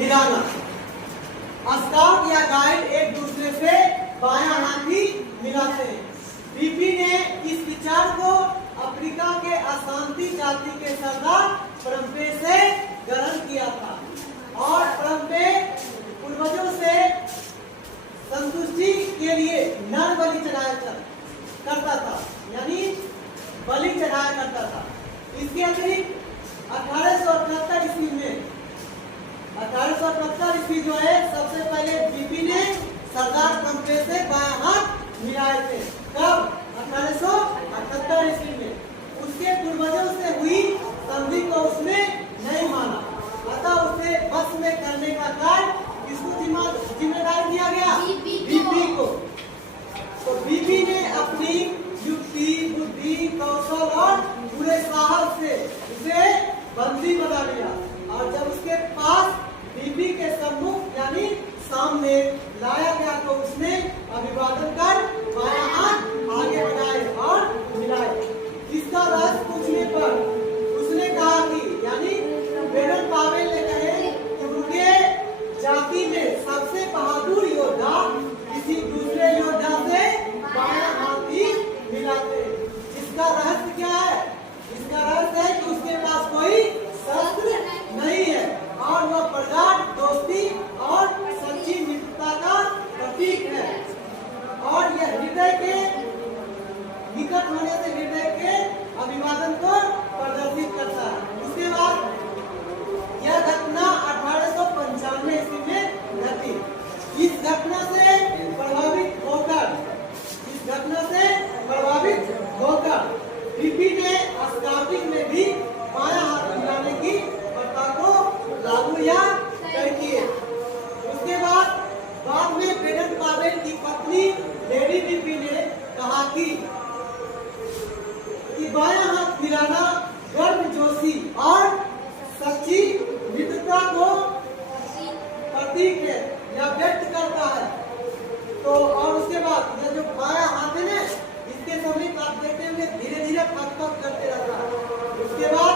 मिलाना। स्काउट या गाइड एक दूसरे से बायां हाथी मिलाते हैं। बीपी ने इस विचार को अफ्रीका के अशांति जाति के सरदार परम्पे से ग्रहण किया था और परम्पे पूर्वजों से संतुष्टि के लिए नर बलि चढ़ाया करता था, यानी बलि चढ़ाया करता था। इसके अतिरिक्त 1878 ईस्वी में 1878 ईस्वी जो है सबसे पहले बीपी ने सरदार परम्पे से बायां हाथ मिलाए थे। कब? 1878 ईस्वी में। उसके पूर्वजों से हुई संधि को उसने नहीं माना, अतः उसे बस में करने का कार्य किसको जिम्मेदारी दिया गया? बीपी को। तो बीपी ने अपनी युक्ति, बुद्धि, कौशल और पूरे साहस से उसे बंदी बना लिया और जब उसके पास बीबी के सम्मुख यानी सामने लाया गया तो उसने अभिवादन कर बायां हाथ आगे बढ़ाए और मिलाए। इसका रहस्य पूछने पर उसने कहा कि यानी बेरन पावेल ने कहे कि उनके जाति में सबसे बहादुर योद्धा किसी दूसरे योद्धा से बायां हाथ ही मिलाते। इसका रहस्य क्या है? इसका रहस्य है कि उसके पास कोई शस्त्र नहीं है और वह प्रगाढ़ दोस्ती और सच्ची मित्रता का प्रतीक है और यह हृदय के निकट होने से हृदय के अभिवादन को प्रदर्शित करता है। उसके बाद यह घटना 1895 ईस्वी में घटी। इस घटना से प्रभावित होकर बीपी ने स्काउटिंग में भी बायां हाथ मिलाने की प्रथा को लागू या तय किए। उसके बाद में बेरन पावेल की पत्नी लेडी बीपी ने कहा कि बायां हाथ मिलाना गर्मजोशी और सच्ची मित्रता को प्रतीक है या व्यक्त करता है। तो और उसके बाद यह जो बायां हाथ है ना, इसके समीप आप देखते होंगे धीरे धीरे पक करते रहता है। उसके बाद